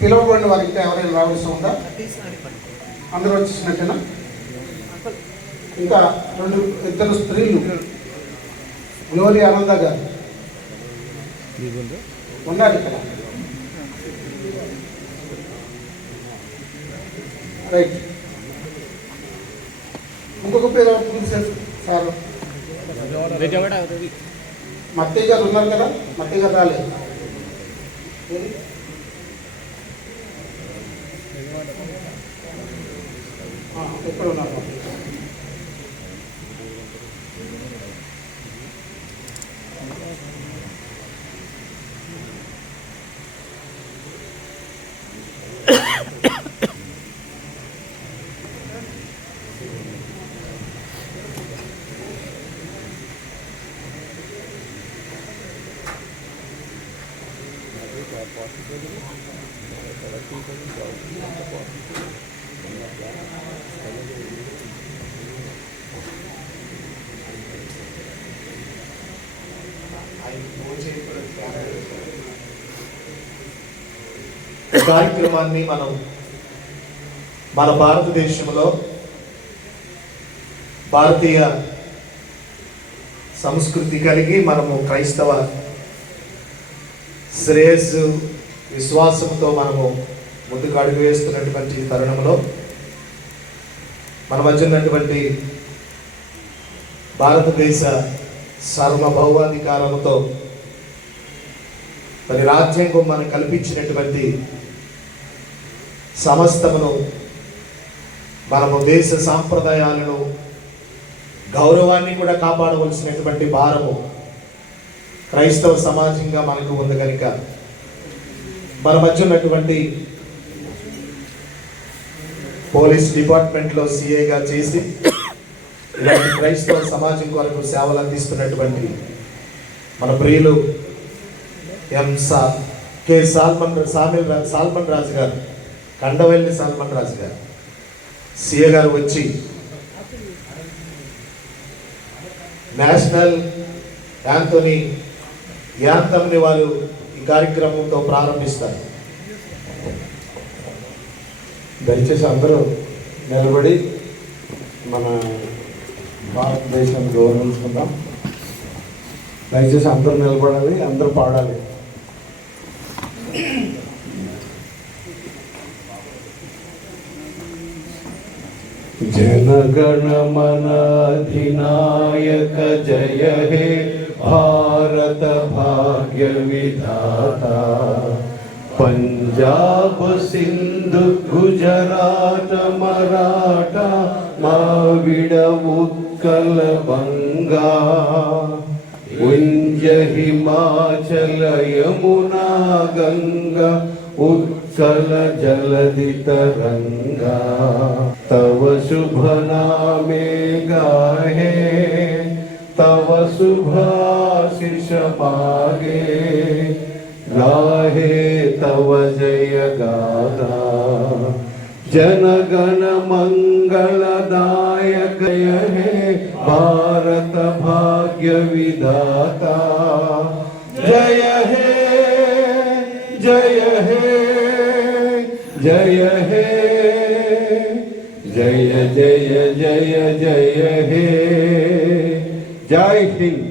పిలువబడిన వారు ఇంకా ఎవరైనా రావాల్సి ఉందా? అందరూ వచ్చేసినట్టేనా? ఇంకా ఇద్దరు స్త్రీలు, గ్లోరీ ఆనంద గారు ఉన్నారు ఇక్కడ. రైట్. ఇంకొక పేరు సార్ మత్తయ్య గారు ఉన్నారు కదా? మత్తయ్య గారు రాలేదు. ఎక్కడ ఉన్నారు? కార్యక్రమాన్ని మన భారతదేశంలో భారతీయ సంస్కృతి కలిగి మనము క్రైస్తవ శ్రేయస్సు విశ్వాసంతో మనము ముందుకు అడుగు వేస్తున్నటువంటి తరుణంలో మన మధ్య ఉన్నటువంటి భారతదేశ సార్వభౌమాధికారంతో మరి రాజ్యాంగం మనకు కల్పించినటువంటి సమస్తమును మనము దేశ సాంప్రదాయాలను గౌరవాన్ని కూడా కాపాడవలసినటువంటి భారము క్రైస్తవ సమాజంగా మనకు ఉంది కనుక మన మధ్య ఉన్నటువంటి పోలీస్ డిపార్ట్మెంట్లో సిఐగా చేసి ఇలాంటి క్రైస్తవ సమాజం కొరకు సేవలు అందిస్తున్నటువంటి మన ప్రియులు సాల్మన్ రాజు గారు, కండవెల్లి సాల్మన్ రాజు గారు సిఏ గారు వచ్చి నేషనల్ యాంథమ్ని వారు ఈ కార్యక్రమంతో ప్రారంభిస్తారు. దయచేసి అందరూ నిలబడి మన భారతదేశాన్ని గౌరవించుకుందాం. దయచేసి అందరూ నిలబడాలి, అందరూ పాడాలి. जनगणमन अधिनायक जय हे भारत भाग्य विधाता, पंजाब सिंधु गुजरात मराठा माविड उत्कल बंगा, विंध्य हिमाचल यमुना गंगा उत्कल जलधि तरंगा, तव शुभ नामे गाहे तव शुभ आशीष मागे, गाहे तव जय गाथा, जनगण मंगलदायक हे भारत भाग्य विधाता, जय हे जय हे जय हे जय जय जय जय हे, जय हिंद।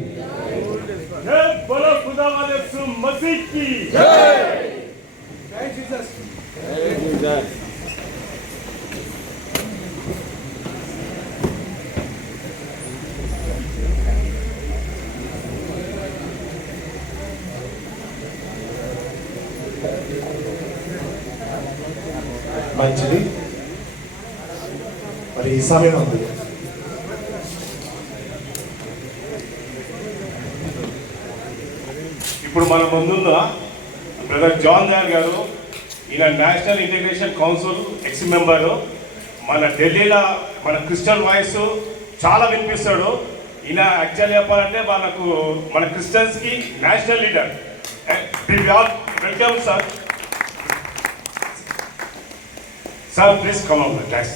बोलो खुदा वाले मसीह की जय। जय जीसस। जय మంచిది. మరి ఈ సమయం ఉంది. ఇప్పుడు మన ముందున్న బ్రదర్ జాన్ దార్ గారు, ఈయన national integration council X member. మన ఢిల్లీలో మన క్రిస్టియన్ వాయిస్ చాలా వినిపిస్తాడు. ఈయన యాక్చువల్ చెప్పాలంటే మన క్రిస్టియన్స్కి national leader. Welcome sir. Sir, please come on the desk.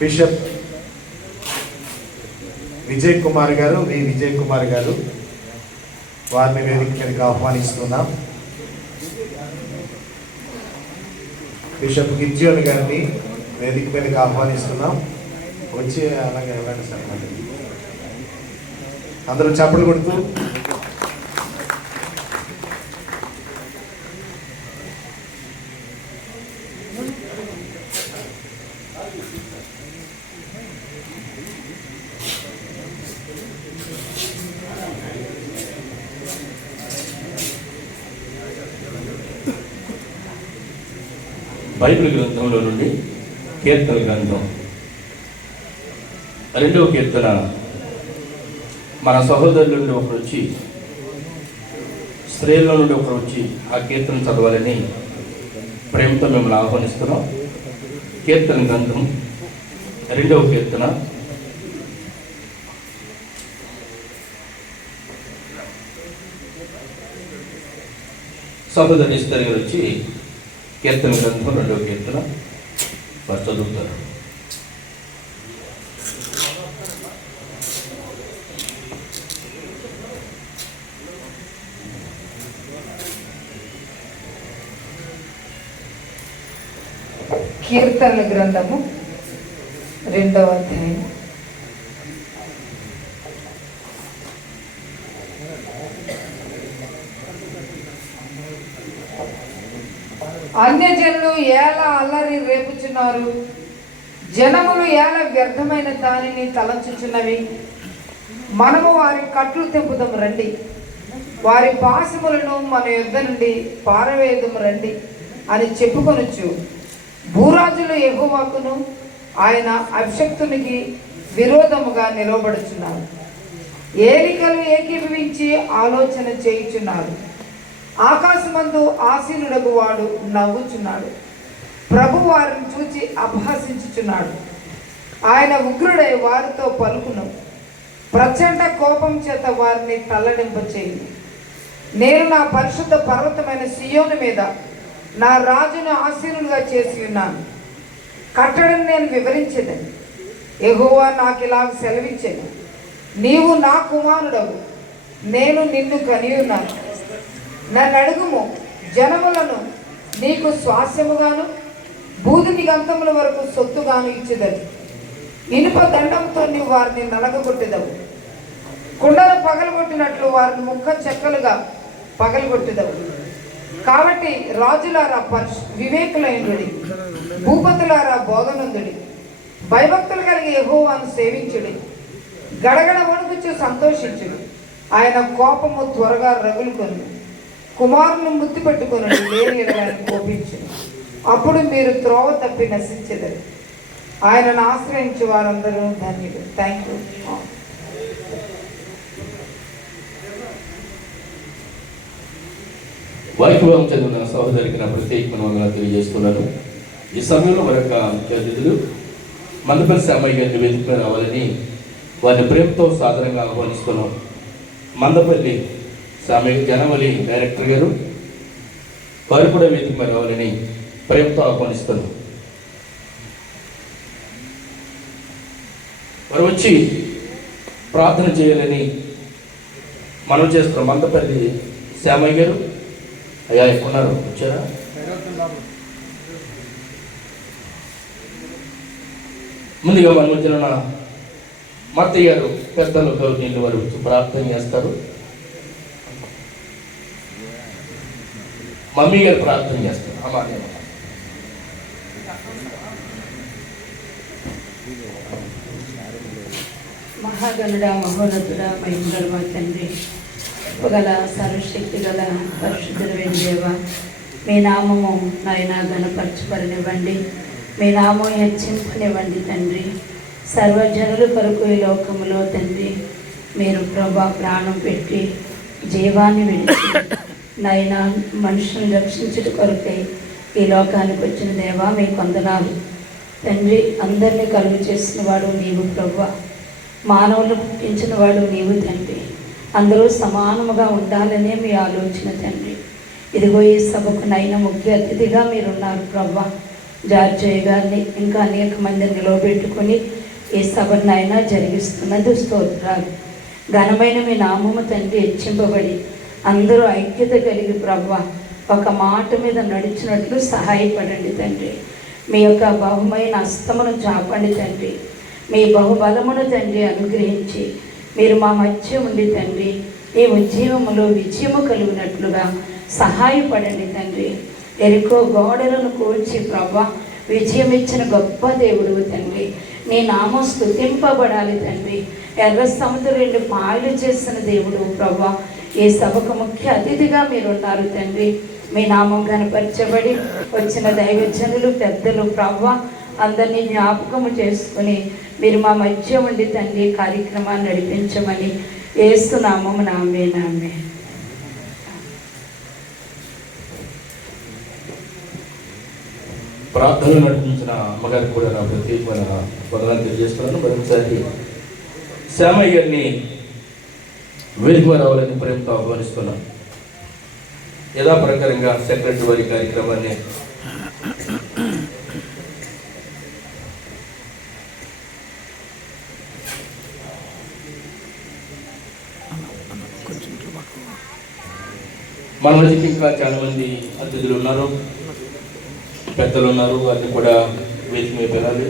Bishop Vijay Kumar గారు, విజయ్ కుమార్ గారు, వారిని వేదిక మీదకి ఆహ్వానిస్తున్నాం. బిషప్ గిర్జోన్ గారిని వేదిక మీదకి ఆహ్వానిస్తున్నాం. వచ్చి అలాగే వెళ్ళండి సార్. అందరూ చప్పట్లు కొడుతూ బైబిల్ గ్రంథంలో నుండి కీర్తన గ్రంథం 2వ కీర్తన. మన సహోదరుల నుండి ఒకరు వచ్చి, స్త్రీల నుండి ఒకరు వచ్చి ఆ కీర్తన చదవాలని ప్రేమతో మిమ్మల్ని ఆహ్వానిస్తున్నాం. కీర్తన గ్రంథం 2వ కీర్తన సహోదరు ఇస్తారు గారు వచ్చి కీర్తన గ్రంథం 2వ కీర్తన వారు చదువుతారు. కీర్తనల గ్రంథము 2వ అధ్యాయం. అన్యజనులు ఎలా అల్లరి రేపుచున్నారు, జనములు ఎలా వ్యర్థమైన దానిని తలంచుచున్నవి. మనము వారి కట్లు తెంపుదము రండి, వారి పాశములను మన యుద్ధ నుండి పారవేయదము రండి అని చెప్పుకొనొచ్చు. భూరాజులు యెహోవాకును ఆయన అభిషక్తునికి విరోధముగా నిలవబడుచున్నారు. ఏలికలు ఏకీభవించి ఆలోచన చేయుచున్నారు. ఆకాశమందు ఆసీనుడగు వాడు నవ్వుచున్నాడు. ప్రభు వారిని చూచి అపహసించుచున్నాడు. ఆయన ఉగ్రుడై వారితో పలుకును. ప్రచండ కోపం చేత వారిని తల్లడింపచేయును. నేను నా పరిశుద్ధ పర్వతమైన సియోను మీద నా రాజును ఆసీనులుగా చేసి ఉన్నాను. కట్టడని నేను వివరించేదని యెహోవా నాకు ఇలా సెలవిచ్చాను. నీవు నా కుమారుడవు, నేను నిన్ను కనియున్నాను. నన్ను అడుగుము, జనములను నీకు స్వాస్యముగాను భూమి గంతముల వరకు సొత్తుగాను ఇచ్చేదని. ఇనుప దండంతో నీవు వారిని నలగగొట్టెదవు. కుండలు పగలగొట్టినట్లు వారిని ముక్క చెక్కలుగా పగలగొట్టెదవు. కాబట్టి రాజులారా వివేకులైనడి, భూపతులారా బోధనందుడి, భయభక్తులు కలిగి యెహోవాను సేవించుడి. గడగడ వణుకుచు సంతోషించుడు. ఆయన కోపము త్వరగా రగులుకొని కుమారుని ముద్దు పెట్టుకుని లేని ఎడలని కోపించు. అప్పుడు మీరు త్రోవ తప్పి నశించెదరు. ఆయనను ఆశ్రయించే వారందరూ ధన్యులు. Thank you. వాక్యం చదివిన సహోదరికి నా ప్రత్యేకమైన వందనాలు తెలియజేస్తున్నాను. ఈ సమయంలో మరొక ముఖ్య అతిథులు మందపల్లి శ్యామయ్య గారిని వేదికపై రావాలని వారిని ప్రేమతో సాధారణంగా ఆహ్వానిస్తున్నాం. మందపల్లి శ్యామయ్య జనవలి డైరెక్టర్ గారు, వారు కూడా వేదికపై రావాలని ప్రేమతో ఆహ్వానిస్తున్నాం. వారు వచ్చి ప్రార్థన చేయాలని మనం చేస్తున్నాం. మందపల్లి శ్యామయ్య గారు అయ్యా ఎక్కడున్నారు? వచ్చారా? ముందుగా మన మధ్యలో నా మత్తయ్య గారు పెద్దలు గౌరవనీయులు వారు ప్రార్థన చేస్తారు. మమ్మీ గారు ప్రార్థన చేస్తారు. మహాగణుడ మహోన్నతుడ మహిమగల తండ్రి, గల సర్వశక్తి గల పరిశుద్ధుడైన దేవ, మీ నామము నాయన ఘనపరచబడనివ్వండి, మీ నామం హెచ్చింపనివ్వండి తండ్రి. సర్వజనుల కొరకు ఈ లోకములో తండ్రి మీరు ప్రభా ప్రాణం పెట్టి జీవాన్ని విడిచి నాయన మనుషులను రక్షించుట కొరకై ఈ లోకానికి వచ్చిన దేవా మీ వందనాలు తండ్రి. అందరినీ కలుగు చేసిన వాడు నీవు ప్రభా, మానవులు పుట్టించిన వాడు నీవు తండ్రి. అందరూ సమానముగా ఉండాలనే మీ ఆలోచన తండ్రి. ఇదిగో ఈ సభకు నైనా ముఖ్య అతిథిగా మీరున్నారు ప్రభా. జార్జయ్య గారిని ఇంకా అనేక మందిని నిలవబెట్టుకొని ఈ సభను ఆయన జరిగిస్తున్నది స్తోత్రాలు. ఘనమైన మీ నామము తండ్రి హెచ్చింపబడి అందరూ ఐక్యత కలిగి ప్రభువ ఒక మాట మీద నడిచినట్లు సహాయపడండి తండ్రి. మీ యొక్క బహుమైన హస్తమును చాపండి తండ్రి. మీ బహుబలమును తండ్రి అనుగ్రహించి మీరు మా మధ్య ఉండి తండ్రి ఈ ఉద్యమములో విజయము కలిగినట్లుగా సహాయపడండి తండ్రి. ఎరికో గోడలను కూల్చి ప్రభువా విజయం ఇచ్చిన గొప్ప దేవుడు తండ్రి. నీ నామం స్తుతింపబడాలి తండ్రి. ఎర్ర సముద్రం 2 పాయలు చేసిన దేవుడు ప్రభువా ఈ సభకు ముఖ్య అతిథిగా మీరున్నారు తండ్రి. మీ నామం కనపరచబడి వచ్చిన దైవజనులు పెద్దలు ప్రభువా అందరినీ జ్ఞాపకము చేసుకుని మీరు మా మధ్య ఉండి తండ్రి కార్యక్రమాన్ని నడిపించమని యేసు నామమున ఆమేన్. ప్రార్థనలు నడిపించిన అమ్మగారికి కూడా నా ప్రత్యేకమైన వందనాలు తెలియజేస్తున్నాను. మరొకసారి శ్యామయ్య గారిని వేదిక రావాలని ప్రేమతో ఆహ్వానిస్తున్నాను. యథాప్రకారంగా సెక్రటరీ వారి కార్యక్రమాన్ని మన మధ్యకి ఇంకా చాలా మంది అతిథులు ఉన్నారు, పెద్దలు ఉన్నారు. వారిని కూడా వేదిక మీద వెళ్ళాలి.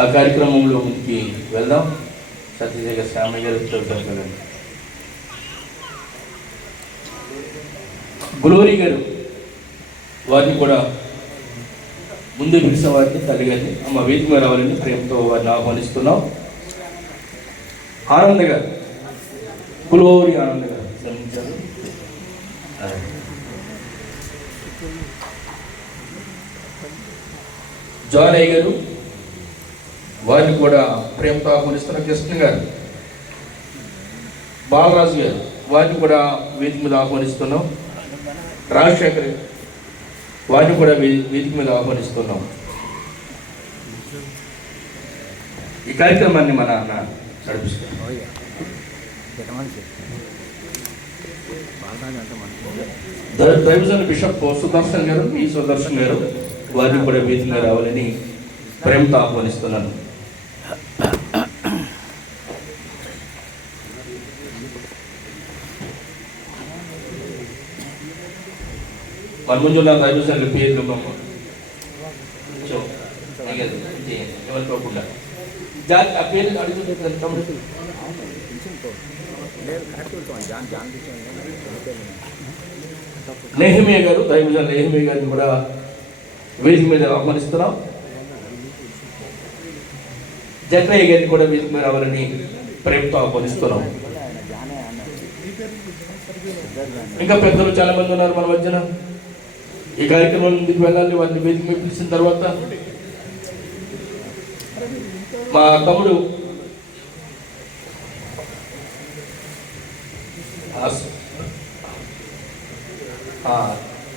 ఆ కార్యక్రమంలో ముందుకి వెళ్దాం. సత్యశేఖర్ శ్యామయ్య గారు వెళ్ళండి. గ్లోరీ గారు వారిని కూడా ముందే పిలిచిన వారిని తల్లి గారిని అమ్మ వేదిక మీద రావాలని ప్రేమతో వారిని ఆహ్వానిస్తున్నాం. ఆనంద్ గారు, గ్లోరీ ఆనంద్ గారు శ్రమించారు. జాన్ అయ్య గారు వారిని కూడా ప్రేమతో ఆహ్వానిస్తున్న. కృష్ణ గారు, బాలరాజు గారు వారిని కూడా వేదిక మీద ఆహ్వానిస్తున్నాం. రాజశేఖర్ వారిని కూడా వేదిక మీద ఆహ్వానిస్తున్నాం. ఈ కార్యక్రమాన్ని మన అన్న నడిపిస్తాం. దైవజన బిషప్ సుదర్శన్ గారు, ఈ సుదర్శన్ గారు వారిని కూడా వేదిక మీద రావాలని ప్రేమతో ఆహ్వానిస్తున్నాను. మన ముందు ఉన్న దైవజనుల పేర్లు ఎవరికోకుండా ఆ పేర్లు అడుగుతుంది. నెహమియా గారు, దైవజనులు నెహమియా గారిని కూడా వేదిక మీద ఆహ్వానిస్తున్నాం. జక్రయ్య గారిని కూడా వేదిక మీద రావాలని ప్రేమతో ఆహ్వానిస్తున్నాం. ఇంకా పెద్దలు చాలా మంది ఉన్నారు మన మధ్యన. ఈ కార్యక్రమం ముందుకు వెళ్ళాలి. వారిని వేదిక మీద పిలిచిన తర్వాత మా తమ్ముడు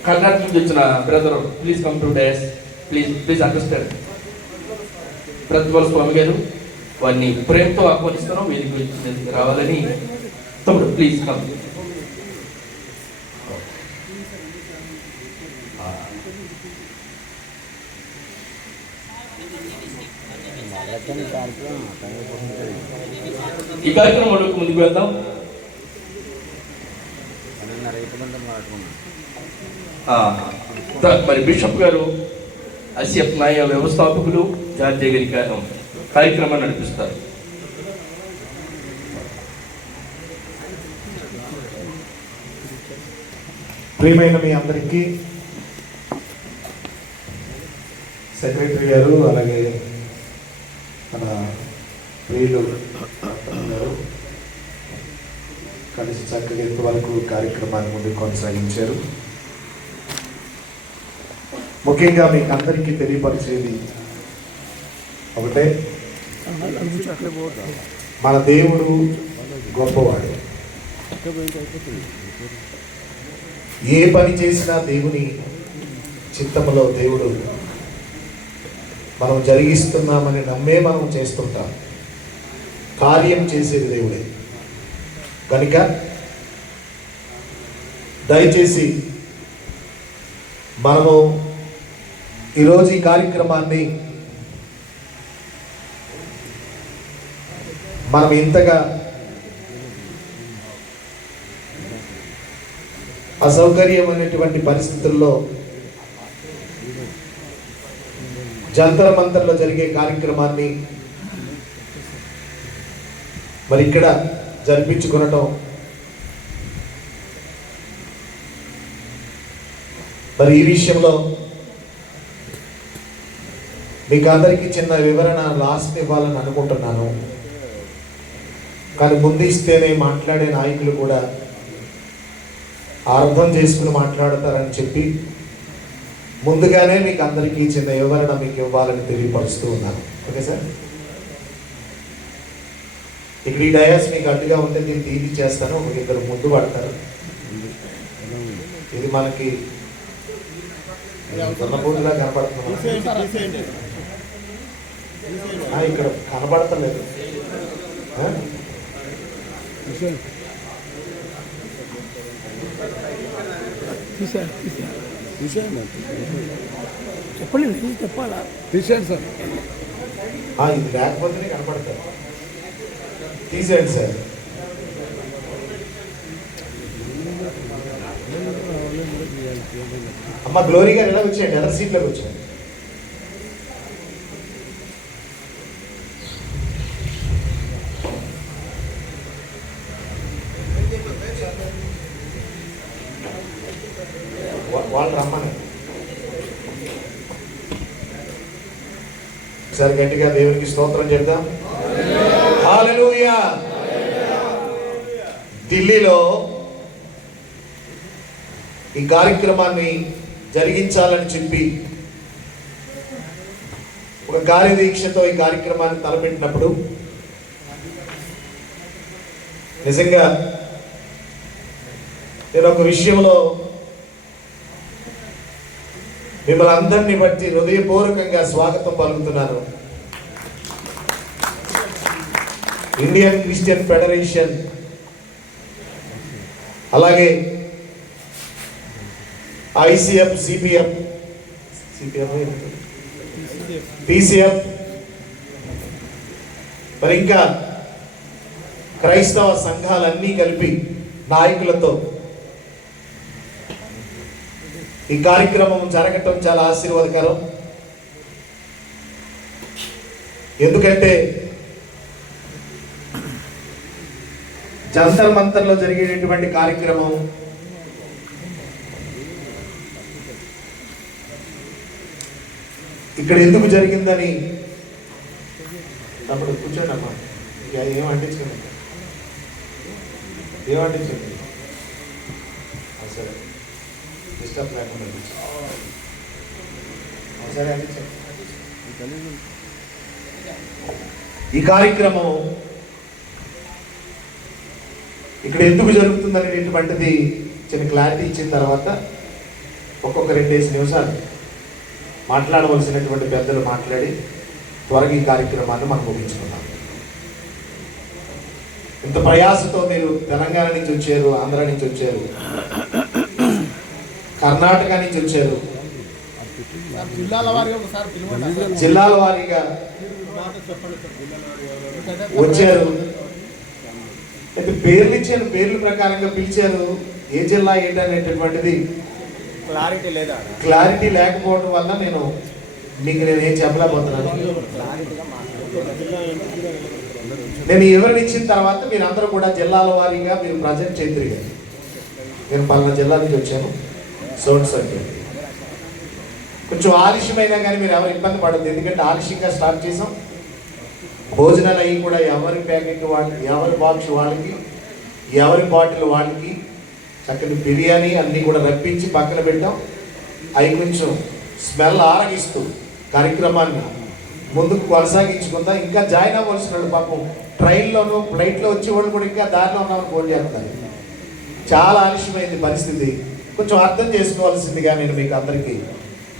కర్ణాటక నుంచి వచ్చిన brother, please come to dais, please understand. ప్రతిభల స్వామి గారు వారిని ప్రేమతో ఆహ్వానిస్తున్నాం. వేదిక రావాలని. తమ్ముడు ప్లీజ్ కమ్. ఈ కార్యక్రమంలోకి ముందుకు వెళ్దాం. మరి బిషప్ గారు, అసిఎఫ్ నాయ వ్యవస్థాపకులు, జార్జయ్య గారి కార్యక్రమాన్ని నడిపిస్తారు. ప్రియమైన మీ అందరికీ సెక్రటరీ గారు, అలాగే మన ప్రియులు గారు కలిసి చక్కగా ఇంతవరకు కార్యక్రమాన్ని ముందుకు కొనసాగించారు. ముఖ్యంగా మీకు అందరికీ తెలియపరిచేది ఒకటే, మన దేవుడు గొప్పవాడు. ఏ పని చేసినా దేవుని చిత్తములో దేవుడు మనం జరిగిస్తున్నామని నమ్మే మనం చేస్తుంటాం. కార్యం చేసేది దేవుడే కనుక దయచేసి మనము ఈరోజు ఈ కార్యక్రమాన్ని మనం ఇంతగా అసౌకర్యమైనటువంటి పరిస్థితుల్లో జంతర్ మంతర్లో జరిగే కార్యక్రమాన్ని మరి ఇక్కడ జరిపించుకునటం మరి ఈ విషయంలో మీకు అందరికీ చిన్న వివరణ లాస్ట్ ఇవ్వాలని అనుకుంటున్నాను. కానీ ముందు ఇస్తేనే మాట్లాడే నాయకులు కూడా అర్థం చేసుకుని మాట్లాడతారని చెప్పి ముందుగానే మీకు అందరికీ చిన్న వివరణ మీకు ఇవ్వాలని తెలియపరుస్తూ ఉన్నాను. ఓకే సార్, ఇక్కడ ఈ డయాస్ మీకు అడ్డుగా ఉంటే దీన్ని తీపి చేస్తాను. ఒక ఇద్దరు ముందు పడతారు. ఇది మనకి దొన్నపోతులా కనపడుతుంది. ఇక్కడ కనబడతలేదు. చెప్పండి, చెప్పాలా? తీసేయండి సార్. ఇది లేకపోతేనే కనపడతారు. తీసేయండి సార్. అమ్మ గ్లోరీ గారు ఎలా వచ్చేయండి, ఎర్ర సీట్లోకి వచ్చాయండి. వాళ్ళు రమ్మని ఒకసారి గట్టిగా దేవునికి స్తోత్రం చెప్దాం. హల్లెలూయా. ఢిల్లీలో ఈ కార్యక్రమాన్ని జరిగించాలని చెప్పి ఒక కార్యదీక్షతో ఈ కార్యక్రమాన్ని తలపెట్టినప్పుడు నిజంగా నేను ఒక విషయంలో మిమ్మల్ని అందరినీ బట్టి హృదయపూర్వకంగా స్వాగతం పలుకుతున్నాను. ఇండియన్ క్రిస్టియన్ ఫెడరేషన్ అలాగే ICF, CPF, PCF మరి ఇంకా క్రైస్తవ సంఘాలన్నీ కలిపి నాయకులతో ఈ కార్యక్రమం జరగటం చాలా ఆశీర్వాదకరం. ఎందుకంటే జంతర్ మంతర్లో జరిగేటటువంటి కార్యక్రమం ఇక్కడ ఎందుకు జరిగిందని అప్పుడు కూర్చోండి అమ్మా. ఏం అంటించండి, సరే డిస్టర్బ్ లేకుండా సరే అంటించండి. ఈ కార్యక్రమం ఇక్కడ ఎందుకు జరుగుతుందనేటువంటిది చిన్న క్లారిటీ ఇచ్చిన తర్వాత ఒక్కొక్క 2 నిమిషాలు మాట్లాడవలసినటువంటి పెద్దలు మాట్లాడి త్వరగా ఈ కార్యక్రమాన్ని మనం ముగించుకున్నాం. ఇంత ప్రయాసతో మీరు తెలంగాణ నుంచి వచ్చారు, ఆంధ్ర నుంచి వచ్చారు, కర్ణాటక నుంచి వచ్చారు, జిల్లాల వారీగా వచ్చారు. అయితే పేర్లు ఇచ్చారు, పేర్ల ప్రకారంగా పిలిచారు. ఏ జిల్లా ఏంటనేటటువంటిది క్లారిటీ లేకపోవడం వల్ల నేను ఏం చెప్పలేకపోతున్నాను. నేను ఎవరిని ఇచ్చిన తర్వాత మీరు అందరూ కూడా జిల్లాల వారీగా మీరు ప్రజెంట్ చేద్దరు. నేను పలానా జిల్లా నుంచి వచ్చాను, సోన్స్ అంటే కొంచెం ఆలస్యమైనా కానీ మీరు ఎవరు ఇబ్బంది పడద్దు. ఎందుకంటే ఆలస్యంగా స్టార్ట్ చేసాం. భోజనాలు అవి కూడా ఎవరి ప్యాకెట్ వాళ్ళకి, ఎవరి బాక్స్ వాళ్ళకి, ఎవరి బాటిల్ వాళ్ళకి చక్కని బిర్యానీ అన్నీ కూడా రప్పించి పక్కన పెట్టాం. అవి కొంచెం స్మెల్ ఆరగిస్తూ కార్యక్రమాన్ని ముందుకు కొనసాగించుకుందాం. ఇంకా జాయిన్ అవ్వాల్సిన వాళ్ళు పాపం ట్రైన్లోనూ ఫ్లైట్లో వచ్చేవాళ్ళు కూడా ఇంకా దారిలో ఉన్నామని ఫోన్ చేస్తారు. చాలా ఆలస్యమైంది పరిస్థితి. కొంచెం అర్థం చేసుకోవాల్సిందిగా నేను మీకు అందరికీ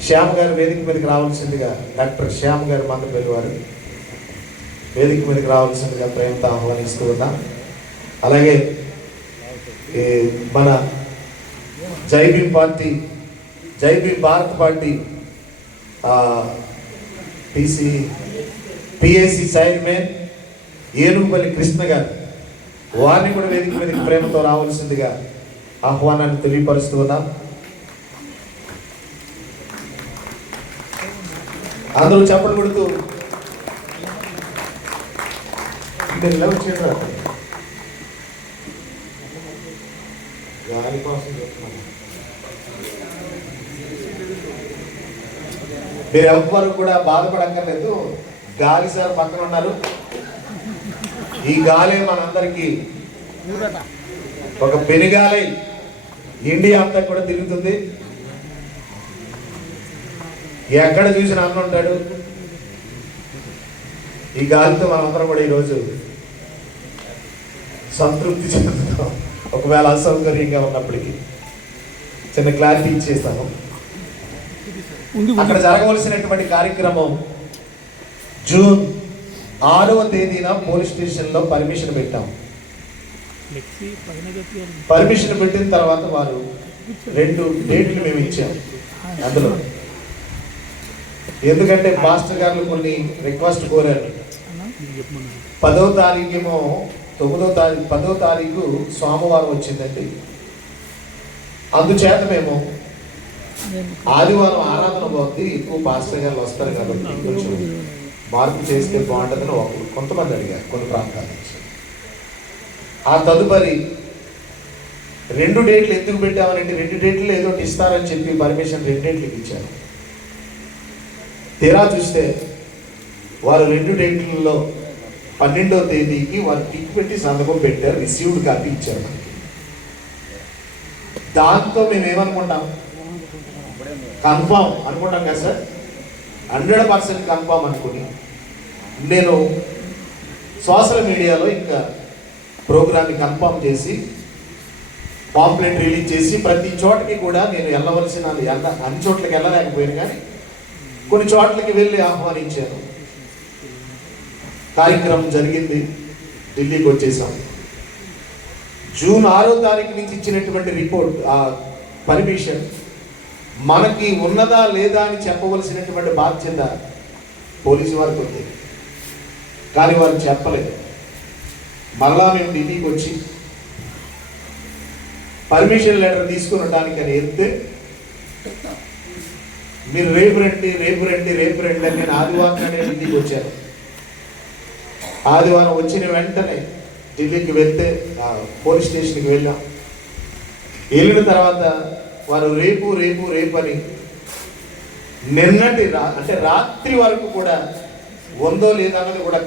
శ్యామ్ గారు వేదిక మీదకి రావాల్సిందిగా, డాక్టర్ శ్యామ్ గారు మందపల్లి వారు వేదిక మీదకి రావాల్సిందిగా ప్రేమతో ఆహ్వానిస్తూ ఉన్నా. అలాగే మన జై Bhim party, Jai Bhim Bharat party PSC chairman Enugupalli Krishna garu, వారిని కూడా వేదిక మీదకి ప్రేమతో రావాల్సిందిగా ఆహ్వానాన్ని తెలియపరుస్తూ ఉన్నాం. అందరూ చప్పట్లు కొడుతూ గాలి కోసం చెప్తున్నాను. మీరు ఎవ్వరు కూడా బాధపడక్కర్లేదు. గాలి సార్ పక్కన ఉన్నారు. ఈ గాలే మనందరికీ ఒక పెనుగాలై ఇండియా అంతా కూడా తిరుగుతుంది. ఎక్కడ చూసినా అన్న ఉంటాడు. ఈ గాలితో మనందరం కూడా ఈరోజు సంతృప్తి చెందుతాం. ఒకవేళ అసౌకర్యంగా ఉన్నప్పటికీ చిన్న క్లారిటీ ఇచ్చేస్తాము. అక్కడ జరగవలసినటువంటి కార్యక్రమం జూన్ 6వ తేదీన పోలీస్ స్టేషన్లో పర్మిషన్ పెట్టాం. పర్మిషన్ పెట్టిన తర్వాత వారు 2 డేట్లు మేము ఇచ్చాం. అందులో ఎందుకంటే మాస్టర్ గారు కొన్ని రిక్వెస్ట్ కోరారు. 10వ తారీఖేమో 10వ తారీఖు సోమవారం వచ్చిందండి. అందుచేత మేము ఆదివారం ఆరాధన పోతే ఎక్కువ పాస్టర్ గారు వస్తారు కాబట్టి కొంచెం మార్పు చేస్తే బాగుంటుందని కొంతమంది అడిగారు కొన్ని ప్రాంతాల నుంచి. ఆ తదుపరి 2 డేట్లు ఎందుకు పెట్టామనంటే 2 డేట్లు ఏదో ఇస్తారని చెప్పి పర్మిషన్ 2 డేట్లకి ఇచ్చారు. తీరా చూస్తే వారు 2 డేట్లలో 12వ తేదీకి వారు టిక్ పెట్టి సంతకం పెట్టారు. రిసీవ్డ్ కాపీ ఇచ్చారు మనకి. దాంతో మేము ఏమనుకుంటాం, కన్ఫామ్ అనుకుంటాం కదా సార్, 100% కన్ఫామ్ అనుకుని నేను సోషల్ మీడియాలో ఇంకా ప్రోగ్రామ్ని కన్ఫామ్ చేసి పాంప్లెట్ రిలీజ్ చేసి ప్రతి చోటకి కూడా నేను వెళ్ళవలసిన అన్ని చోట్లకి వెళ్ళలేకపోయాను, కానీ కొన్ని చోట్లకి వెళ్ళి ఆహ్వానించాను. కార్యక్రమం జరిగింది. ఢిల్లీకి వచ్చేసాం. జూన్ 6వ తారీఖు నుంచి ఇచ్చినటువంటి రిపోర్ట్ పర్మిషన్ మనకి ఉన్నదా లేదా అని చెప్పవలసినటువంటి బాధ్యత పోలీసు వారికి ఉంది. కానీ వారు చెప్పలేదు. మరలా మేము ఢిల్లీకి వచ్చి పర్మిషన్ లెటర్ తీసుకునడానికి అని వెళ్తే మీరు రేపు రండి అని నేను ఆదివారం ఢిల్లీకి వచ్చాను. ఆదివారం వచ్చిన వెంటనే ఢిల్లీకి వెళ్తే పోలీస్ స్టేషన్కి వెళ్ళాం. వెళ్ళిన తర్వాత వారు రేపు అని నిన్నటి అంటే రాత్రి వరకు కూడా ఉందో లేదన్నది కూడా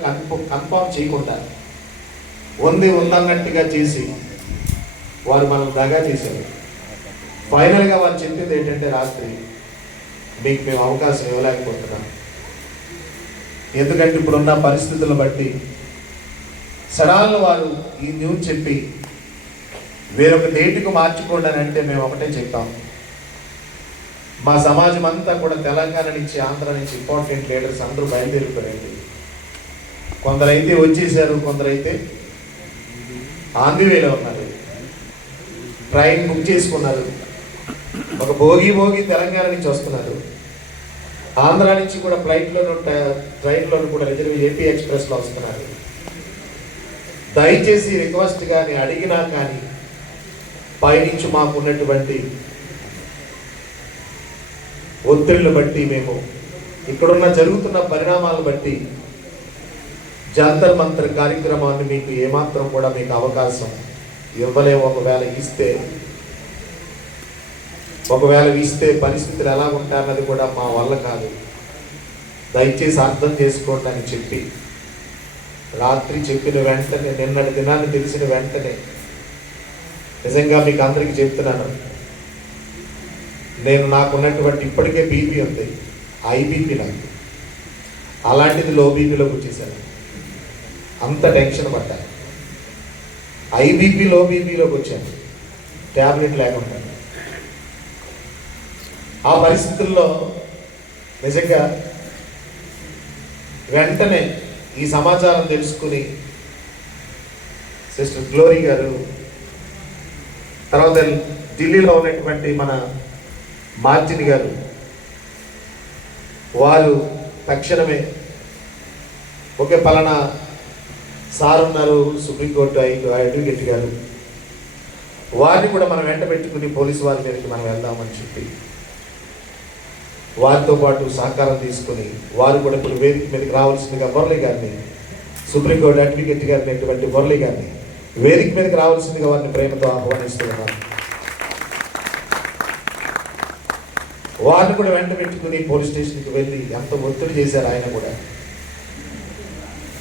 కన్ఫామ్ చేయకుండా ఉందన్నట్టుగా చేసి వారు మనం దగా చేశారు. ఫైనల్గా వారు చెప్పింది ఏంటంటే, రాత్రి మీకు మేము అవకాశం ఇవ్వలేకపోతున్నాం, ఎందుకంటే ఇప్పుడున్న పరిస్థితులను బట్టి సడాలను వారు ఈ న్యూస్ చెప్పి వేరొక డేటుకు మార్చుకోండి అని అంటే మేము ఒకటే చెప్తాం. మా సమాజం అంతా కూడా తెలంగాణ నుంచి ఆంధ్ర నుంచి ఇంపార్టెంట్ లీడర్స్ అందరూ బయలుదేరిపోయారు. కొందరైతే వచ్చేసారు, కొందరైతే ఆన్ ది వేలో ఉన్నారు. ట్రైన్ బుక్ చేసుకున్నారు. ఒక భోగి తెలంగాణ నుంచి వస్తున్నారు. ఆంధ్ర నుంచి కూడా ట్రైన్లోను కూడా రిజర్వ్ ఏపీ ఎక్స్ప్రెస్లో వస్తున్నారు. దయచేసి రిక్వెస్ట్ కానీ అడిగినా కానీ పైనుంచి మాకున్నటువంటి ఒత్తిళ్లు బట్టి మేము ఇక్కడున్న జరుగుతున్న పరిణామాలను బట్టి జంతర్ మంతర్ కార్యక్రమాన్ని మీకు ఏమాత్రం కూడా మీకు అవకాశం ఇవ్వలేము. ఒకవేళ ఇస్తే పరిస్థితులు ఎలా ఉంటాయన్నది కూడా మా వల్ల కాదు, దయచేసి అర్థం చేసుకోండి అని చెప్పి రాత్రి చెప్పిన వెంటనే, నిన్నటి దినాన్ని తెలిసిన వెంటనే, నిజంగా మీకు అందరికీ చెప్తున్నాను, నాకున్నటువంటి ఇప్పటికే బీపీ ఉంది, ఐబీపీ నాకు, అలాంటిది లో బీపీలోకి వచ్చేసాను. అంత టెన్షన్ పడ్డాను. ఐబీపీ లో బీపీలోకి వచ్చాను, ట్యాబ్లెట్ లేకుండా. ఆ పరిస్థితుల్లో నిజంగా వెంటనే ఈ సమాచారం తెలుసుకుని సిస్టర్ గ్లోరీ గారు, తర్వాత ఢిల్లీలో ఉన్నటువంటి మన మార్జిన్ గారు, వారు తక్షణమే ఒకే పలానా సార్ ఉన్నారు సుప్రీంకోర్టు అడ్వకేట్ గారు, వారిని కూడా మనం వెంట పెట్టుకుని పోలీసు వారి మీదకి మనం వెళ్దామని చెప్పి వారితో పాటు సహకారం తీసుకుని వారు కూడా ఇప్పుడు వేదిక మీదకి రావాల్సిందిగా మురళి గారిని, సుప్రీంకోర్టు అడ్వకేట్ గారిని అటువంటి మురళి గారిని వేదిక మీదకి రావాల్సిందిగా వారిని ప్రేమతో ఆహ్వానిస్తున్నారు. వారిని కూడా వెంట పెట్టుకుని పోలీస్ స్టేషన్కి వెళ్ళి ఎంత ఒత్తిడి చేశారు ఆయన కూడా.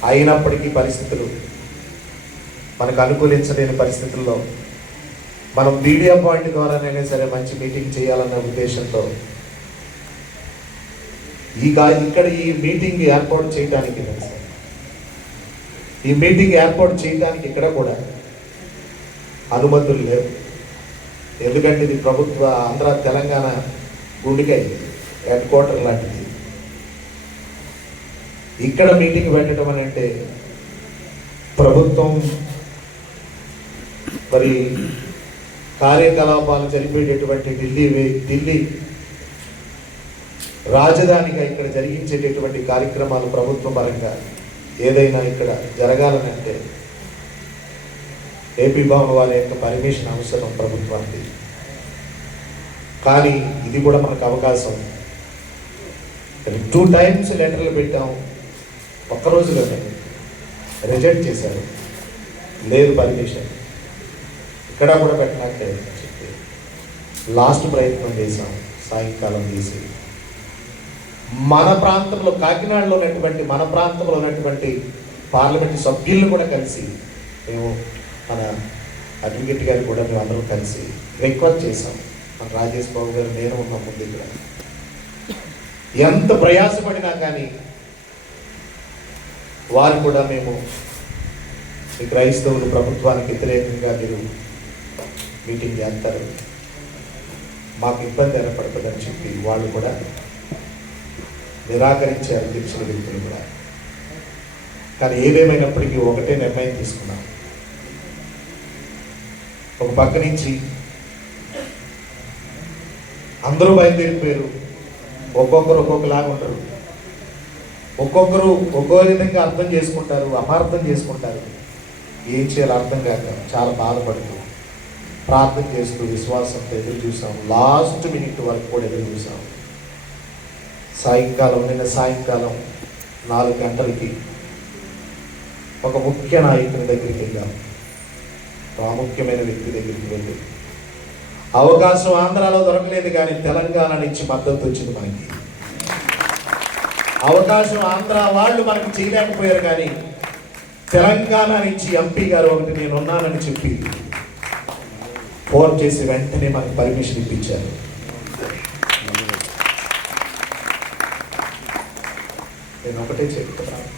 అయినప్పటికీ పరిస్థితులు మనకు అనుకూలించలేని పరిస్థితుల్లో మనం మీడియా పాయింట్ ద్వారానైనా సరే మంచి మీటింగ్ చేయాలన్న ఉద్దేశంతో ఇక్కడ ఈ మీటింగ్ ఏర్పాటు చేయడానికి ఇక్కడ కూడా అనుమతులు లేవు. ఎందుకంటే ఇది ప్రభుత్వ ఆంధ్ర తెలంగాణ గుండెకాయ హెడ్ క్వార్టర్ లాంటిది. ఇక్కడ మీటింగ్ పెట్టడం అని అంటే ప్రభుత్వం మరి కార్యకలాపాలు జరిపేటటువంటి ఢిల్లీ రాజధానిగా ఇక్కడ జరిగించేటటువంటి కార్యక్రమాలు ప్రభుత్వ పరంగా ఏదైనా ఇక్కడ జరగాలని అంటే ఏపీ భవన్ వారి యొక్క పర్మిషన్ అవసరం ప్రభుత్వానికి. కానీ ఇది కూడా మనకు అవకాశం. 2 times లెటర్లు పెట్టాము, ఒక్కరోజులోనే రిజెక్ట్ చేశారు, లేదు పర్మిషన్, ఇక్కడ కూడా పెట్టినట్లేదు చెప్పి లాస్ట్ ప్రయత్నం చేశాం. సాయంకాలం తీసి మన ప్రాంతంలో కాకినాడలో ఉన్నటువంటి పార్లమెంటు సభ్యులను కూడా కలిసి మేము మన అడ్వకేట్ గారు కూడా మేము అందరం కలిసి రిక్వెస్ట్ చేశాం. మన రాజేష్ బాబు గారు నేను ఉన్నాం ముందు. ఇక్కడ ఎంత ప్రయాసపడినా కానీ వారు కూడా మేము ఈ క్రైస్తవులు ప్రభుత్వానికి వ్యతిరేకంగా మీరు మీటింగ్ చేస్తారు, మాకు ఇబ్బంది ఏర్పడుతుందని చెప్పి వాళ్ళు కూడా నిరాకరించారు తెలిసిన వ్యక్తులు కూడా. కానీ ఏదేమైనప్పటికీ ఒకటే నిర్ణయం తీసుకున్నాం. ఒక పక్క నుంచి అందరూ బయలుదేరిపోయారు, ఒక్కొక్కరు ఒక్కొక్కలాగా ఉంటారు, ఒక్కొక్కరు ఒక్కో విధంగా అర్థం చేసుకుంటారు, అపార్థం చేసుకుంటారు. ఏం చేయాలో అర్థం కాక చాలా బాధపడుతూ ప్రార్థన చేస్తూ విశ్వాసంతో ఎదురు చూసాం. లాస్ట్ మినిట్ వరకు కూడా ఎదురు చూసాం. నిన్న సాయంకాలం 4 గంటలకి ఒక ముఖ్య నాయకుని దగ్గరికి వెళ్ళాం. ప్రాముఖ్యమైన వ్యక్తి దగ్గరికి వెళ్ళి అవకాశం ఆంధ్రాలో దొరకలేదు, కానీ తెలంగాణ నుంచి మద్దతు వచ్చింది మనకి. అవకాశం ఆంధ్ర వాళ్ళు మనకి చేయలేకపోయారు, కానీ తెలంగాణ నుంచి ఎంపీ గారు ఒకటి నేను ఉన్నానని చెప్పి ఫోన్ చేసి వెంటనే మనకి పర్మిషన్ ఇప్పించారు. నేను ఒకటే చెప్తున్నాను,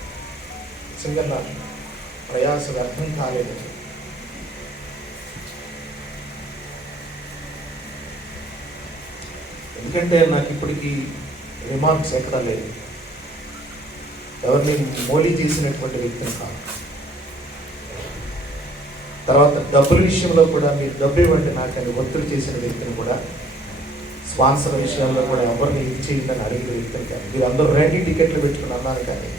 నిజంగా ప్రయాస వ్యర్థం కాలేదు. ఎందుకంటే నాకు ఇప్పటికీ రిమార్క్స్ ఎక్కడా లేదు, ఎవరిని మోడీ చేసినటువంటి వ్యక్తిని కాదు. తర్వాత డబ్బుల విషయంలో కూడా మీరు డబ్బు ఇవ్వండి నాకని ఒత్తిడి చేసిన వ్యక్తిని కూడా, స్పాన్సర్ విషయాల్లో కూడా ఎవరిని ఇది చేయండి అడిగిన వ్యక్తిని కానీ, మీరు అందరూ 2 టికెట్లు పెట్టుకుని అన్నారు, కానీ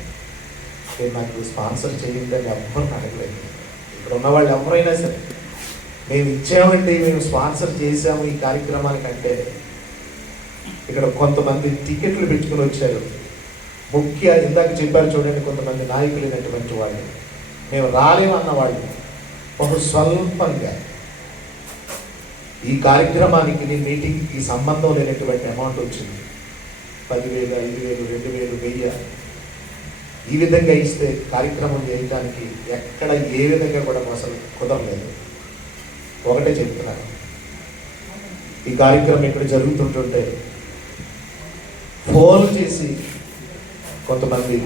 మీరు నాకు స్పాన్సర్ చేయండి అని ఎవరిని అడగలేదు. ఇక్కడ ఉన్న వాళ్ళు ఎవరైనా సరే మేము ఇచ్చామండి, మేము స్పాన్సర్ చేసాము ఈ కార్యక్రమానికంటే, ఇక్కడ కొంతమంది టికెట్లు పెట్టుకుని వచ్చారు. ఇందాక చెప్పారు చూడండి, కొంతమంది నాయకులైనటువంటి వాళ్ళు మేము రాలేమన్న వాళ్ళు బహు స్వల్పంగా ఈ కార్యక్రమానికి మీటింగ్కి సంబంధం లేనటువంటి అమౌంట్ వచ్చింది. 10,000, 5,000, 2,000, 1000 ఈ విధంగా ఇస్తే కార్యక్రమం చేయడానికి ఎక్కడ ఏ విధంగా కూడా అసలు కుదరలేదు. ఒకటే చెప్తున్నాను, ఈ కార్యక్రమం ఇక్కడ జరుగుతుంటుంటే ఫోన్ చేసి కొంతమంది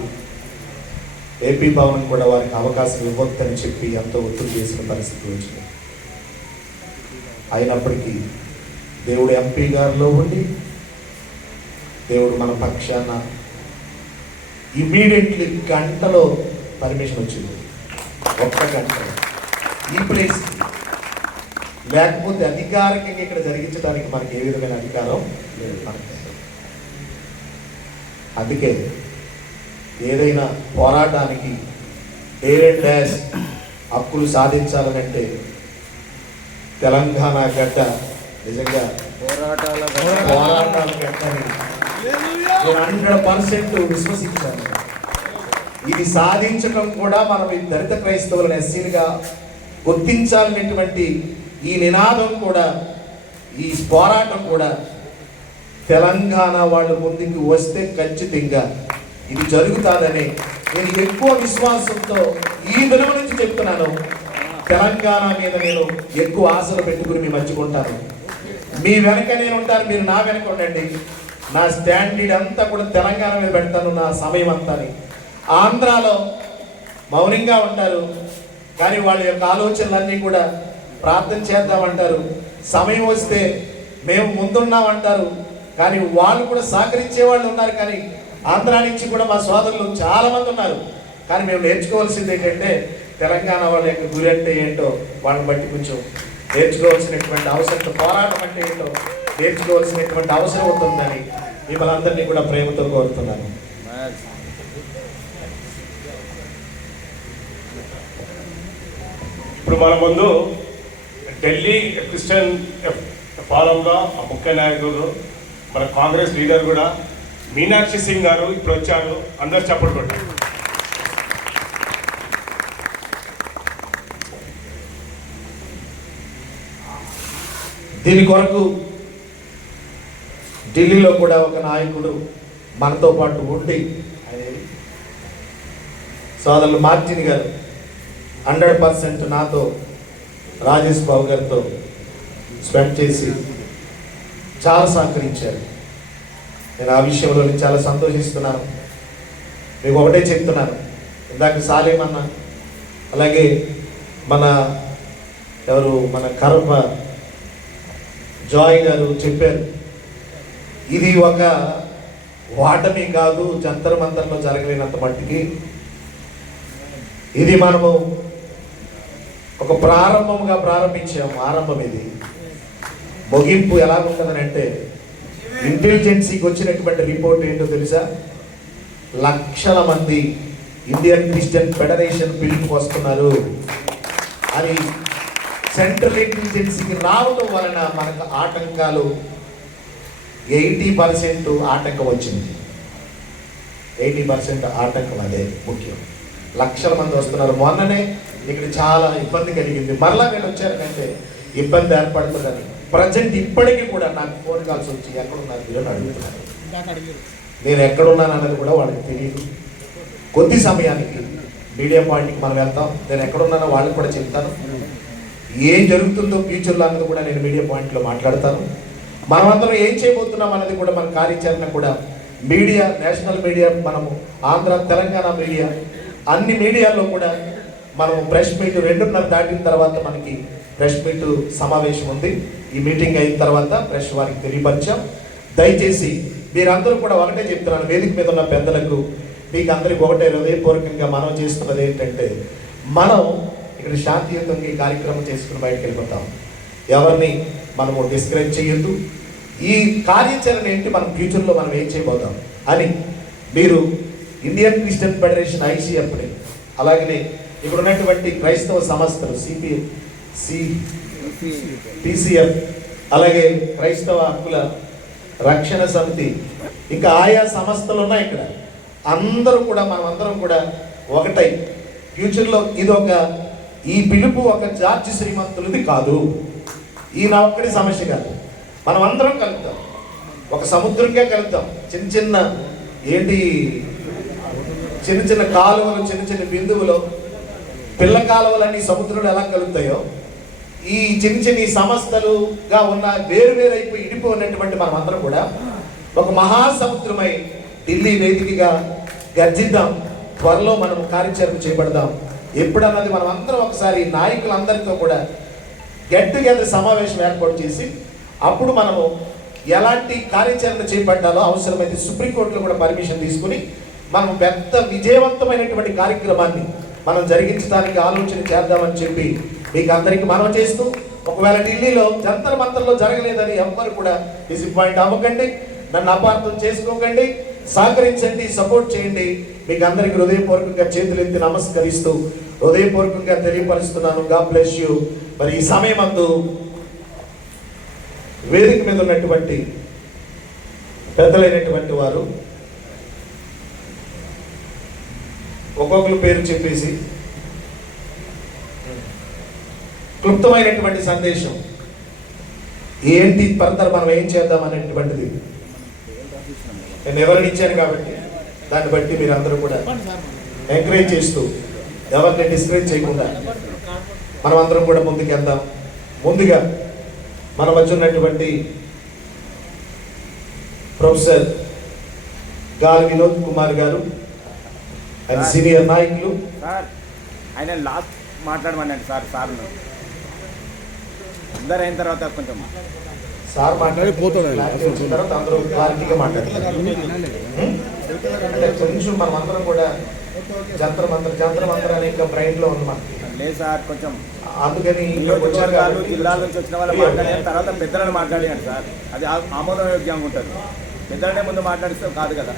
ఏపీ భవన్ కూడా వారికి అవకాశం ఇవ్వద్దని చెప్పి ఎంతో ఒత్తిడి చేసిన పరిస్థితి వచ్చింది. అయినప్పటికీ దేవుడు ఎంపీ గారిలో ఉండి దేవుడు మన పక్షాన ఇమీడియట్లీ గంటలో పర్మిషన్ వచ్చింది. 1 గంటలో ఈ ప్లేస్, లేకపోతే అధికారికంగా ఇక్కడ జరిగించడానికి మనకి ఏ విధమైన అధికారం లేదు. అందుకే ఏదైనా పోరాటానికి డేర్ అండ్ డాష్ హక్కులు సాధించాలనంటే తెలంగాణ గడ్డ నిజంగా పోరాటాల గడ్డ అని నేను 100% విశ్వసించాను. ఇది సాధించడం కూడా మనం ఈ దళిత క్రైస్తవులను ఎస్సీలుగా గుర్తించాలనేటువంటి ఈ నినాదం కూడా, ఈ పోరాటం కూడా తెలంగాణ వాళ్ళు ముందుకు వస్తే ఖచ్చితంగా ఇది జరుగుతుందని నేను ఎక్కువ విశ్వాసంతో ఈ దినం నుంచి చెప్తున్నాను. తెలంగాణ మీద నేను ఎక్కువ ఆశలు పెట్టుకుని మీ మర్చిపోతాను. మీ వెనక నేను ఉంటాను, మీరు నా వెనక ఉండండి. నా స్టాండర్డ్ అంతా కూడా తెలంగాణ మీద పెడతాను, నా సమయం అంతా. ఆంధ్రాలో మౌనంగా ఉంటారు, కానీ వాళ్ళ యొక్క ఆలోచనలన్నీ కూడా ప్రార్థన చేద్దామంటారు. సమయం వస్తే మేము ముందున్నామంటారు, కానీ వాళ్ళు కూడా సహకరించే వాళ్ళు ఉన్నారు. కానీ ఆంధ్రా నుంచి కూడా మా సోదరులు చాలామంది ఉన్నారు. కానీ మేము నేర్చుకోవాల్సింది ఏంటంటే తెలంగాణ వాళ్ళ యొక్క గురి అంటే ఏంటో వాళ్ళని బట్టి కొంచెం నేర్చుకోవాల్సినటువంటి అవసరం, పోరాటం అంటే ఏంటో నేర్చుకోవాల్సినటువంటి అవసరం ఉంటుందని మిమ్మల్ని అందరినీ కూడా ప్రేమతో కోరుతున్నాను. ఇప్పుడు మన ముందు ఢిల్లీ క్రిస్టియన్ ఫారంలో ముఖ్య నాయకులు, మన కాంగ్రెస్ లీడర్ కూడా మీనాక్షి సింగ్ గారు ఇప్పుడు వచ్చారు. అందరు చప్పట్లు కొట్టారు. దీని కొరకు ఢిల్లీలో కూడా ఒక నాయకుడు మనతో పాటు ఉండి, సోదరులు మార్టిన్ గారు 100% నాతో, రాజేష్ బాబు గారితో స్పెండ్ చేసి చాలా సహకరించారు. నేను ఆ విషయంలో నేను చాలా సంతోషిస్తున్నాను. మీకు ఒకటే చెప్తున్నాను, ఇందాక సాలేమన్నా, అలాగే మన కరప జాయ్ గారు చెప్పారు, ఇది ఒక వాటమి కాదు, జంతర్ మంతర్లో జరగలేనంత మట్టికి ఇది మనము ఒక ప్రారంభంగా ప్రారంభించాము. ఆరంభం ఇది. ముగింపు ఎలా ఉంటుందని అంటే, ఇంటెలిజెన్సీకి వచ్చినటువంటి రిపోర్ట్ ఏంటో తెలుసా? లక్షల మంది ఇండియన్ క్రిస్టియన్ ఫెడరేషన్ పిలుపుకి వస్తున్నారు అని సెంట్రల్ ఇంటెలిజెన్సీకి రావడం వలన మనకు ఆటంకాలు 80% ఆటంకం వచ్చింది. 80% ఆటంకం అదే ముఖ్యం. లక్షల మంది వస్తున్నారు. మొన్ననే ఇక్కడ చాలా ఇబ్బంది కలిగింది. మరలా వీళ్ళు వచ్చారంటే ఇబ్బంది ఏర్పడుతుందని ప్రజెంట్ ఇప్పటికీ కూడా నాకు ఫోన్ కాల్స్ వచ్చి ఎక్కడున్నారు మీరు అని అడుగుతున్నారు. నేను ఎక్కడున్నాను అన్నది కూడా వాళ్ళకి తెలియదు. కొద్ది సమయానికి మీడియా పాయింట్కి మనం వెళ్తాం. నేను ఎక్కడున్నానో వాళ్ళకి కూడా చెప్తాను. ఏం జరుగుతుందో ఫ్యూచర్లో అన్నది కూడా నేను మీడియా పాయింట్లో మాట్లాడతాను. మనమందరం ఏం చేయబోతున్నాం అన్నది కూడా మన కార్యాచరణ కూడా మీడియా, నేషనల్ మీడియా, మనము ఆంధ్ర తెలంగాణ మీడియా, అన్ని మీడియాల్లో కూడా మనము ప్రెస్ మీట్ 2:30 దాటిన తర్వాత మనకి ప్రెస్ మీట్ సమావేశం ఉంది. ఈ మీటింగ్ అయిన తర్వాత ప్రెస్ వారికి తెలియపరిచాం. దయచేసి మీరందరూ కూడా ఒకటే చెప్తున్నాను, వేదిక మీద ఉన్న పెద్దలకు మీకు అందరికీ ఒకటే హృదయపూర్వకంగా మనం చేస్తున్నది ఏంటంటే, మనం ఇక్కడ శాంతియుతంగా ఈ కార్యక్రమం చేసుకుని బయటకు వెళ్ళిపోతాం. ఎవరిని మనము డిస్కరేజ్ చేయొద్దు. ఈ కార్యాచరణ ఏంటి, మనం ఫ్యూచర్లో మనం ఏం చేయబోతాం అని మీరు ఇండియన్ క్రిస్టియన్ ఫెడరేషన్ ICFని, అలాగనే ఇక్కడ ఉన్నటువంటి క్రైస్తవ సంస్థలు PCF, అలాగే క్రైస్తవ హక్కుల రక్షణ సమితి, ఇంకా ఆయా సంస్థలు ఉన్నాయి ఇక్కడ. అందరూ కూడా మనమందరం కూడా ఒకటై ఫ్యూచర్లో ఈ పిలుపు ఒక జార్జ్ శ్రీమంతులది కాదు, ఈ నా ఒక్కడి సమస్య కాదు. మనం అందరం కలుగుతాం, ఒక సముద్రంగా కలుగుతాం. చిన్న చిన్న కాలువలు, చిన్న చిన్న బిందువులు, పిల్ల కాలువలన్నీ సముద్రంలో ఎలా కలుగుతాయో, ఈ చిన్న సంస్థలుగా ఉన్న వేరువేరైపోయి ఇడిపోయినటువంటి మనం అందరం కూడా ఒక మహాసముద్రమై ఢిల్లీ వేదికగా గర్జిద్దాం. త్వరలో మనం కార్యాచరణ చేపడదాం. ఎప్పుడన్నది మనం అందరం ఒకసారి నాయకులందరితో కూడా గెట్ టుగెదర్ సమావేశం ఏర్పాటు చేసి అప్పుడు మనము ఎలాంటి కార్యాచరణ చేపట్టాలో అవసరమైతే సుప్రీంకోర్టులో కూడా పర్మిషన్ తీసుకుని మనం పెద్ద విజయవంతమైనటువంటి కార్యక్రమాన్ని మనం జరిగించడానికి ఆలోచన చేద్దామని చెప్పి మీకు అందరికీ మనం చేస్తూ, ఒకవేళ ఢిల్లీలో జంతర్ మంతర్లో జరగలేదని ఎవ్వరు కూడా డిసప్పాయింట్ అవ్వకండి, నన్ను అపార్థం చేసుకోకండి. సహకరించండి, సపోర్ట్ చేయండి. మీకు అందరికి హృదయపూర్వకంగా చేతులు ఎత్తి నమస్కరిస్తూ హృదయపూర్వకంగా తెలియపరుస్తున్నాను. God bless you. మరి ఈ సమయమందు వేదిక మీద ఉన్నటువంటి పెద్దలైనటువంటి వారు ఒక్కొక్కరు పేరు చెప్పేసి క్లుప్తమైనటువంటి సందేశం ఏంటి ఫర్దర్ మనం ఏం చేద్దాం అనేటువంటిది నేను ఎవరిని ఇచ్చాను కాబట్టి దాన్ని బట్టి మీరు అందరూ కూడా ఎంకరేజ్ చేస్తూ ఎవరిని డిస్కరేజ్ చేయకుండా మనం అందరం కూడా ముందుకు వెళ్దాం. ముందుగా మన మధ్య ఉన్నటువంటి ప్రొఫెసర్ గాలి వినోద్ కుమార్ గారు అండ్ సీనియర్ నాయకులు. సార్ ఆయన లాస్ట్ మాట్లాడమన్నాడు సార్. అందరు అయిన తర్వాత కొంచెం సార్ మాట్లాడి తర్వాత అందరూ క్లారిటీగా మాట్లాడతారు. అంటే కొంచెం మనం అందరం కూడా జంతర మంత్ర అనే బ్రైన్ లో ఉంది మనకి. లేదు సార్, కొంచెం అందుకని నియోజకవర్గాలు జిల్లాల నుంచి వచ్చిన వాళ్ళు మాట్లాడారు, తర్వాత పెద్దలను మాట్లాడారు సార్. అది ఆమోదయోగ్యంగా ఉంటుంది. పెద్దలనే ముందు మాట్లాడిస్తే కాదు కదా.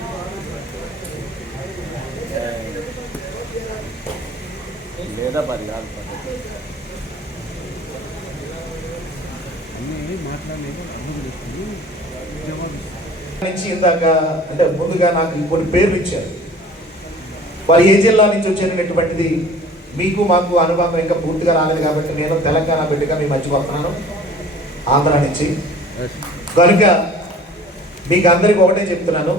లేదా పది కాదు నుంచి ఇందాక అంటే ముందుగా నాకు కొన్ని పేర్లు ఇచ్చారు. వారు ఏ జిల్లా నుంచి వచ్చేటటువంటిది మీకు మాకు అనుబంధం ఇంకా పూర్తిగా రాలేదు కాబట్టి నేను తెలంగాణ బిడ్డగా మీ మధ్యకి వస్తున్నాను, ఆంధ్ర నుంచి. కనుక మీకు అందరికి ఒకటే చెప్తున్నాను,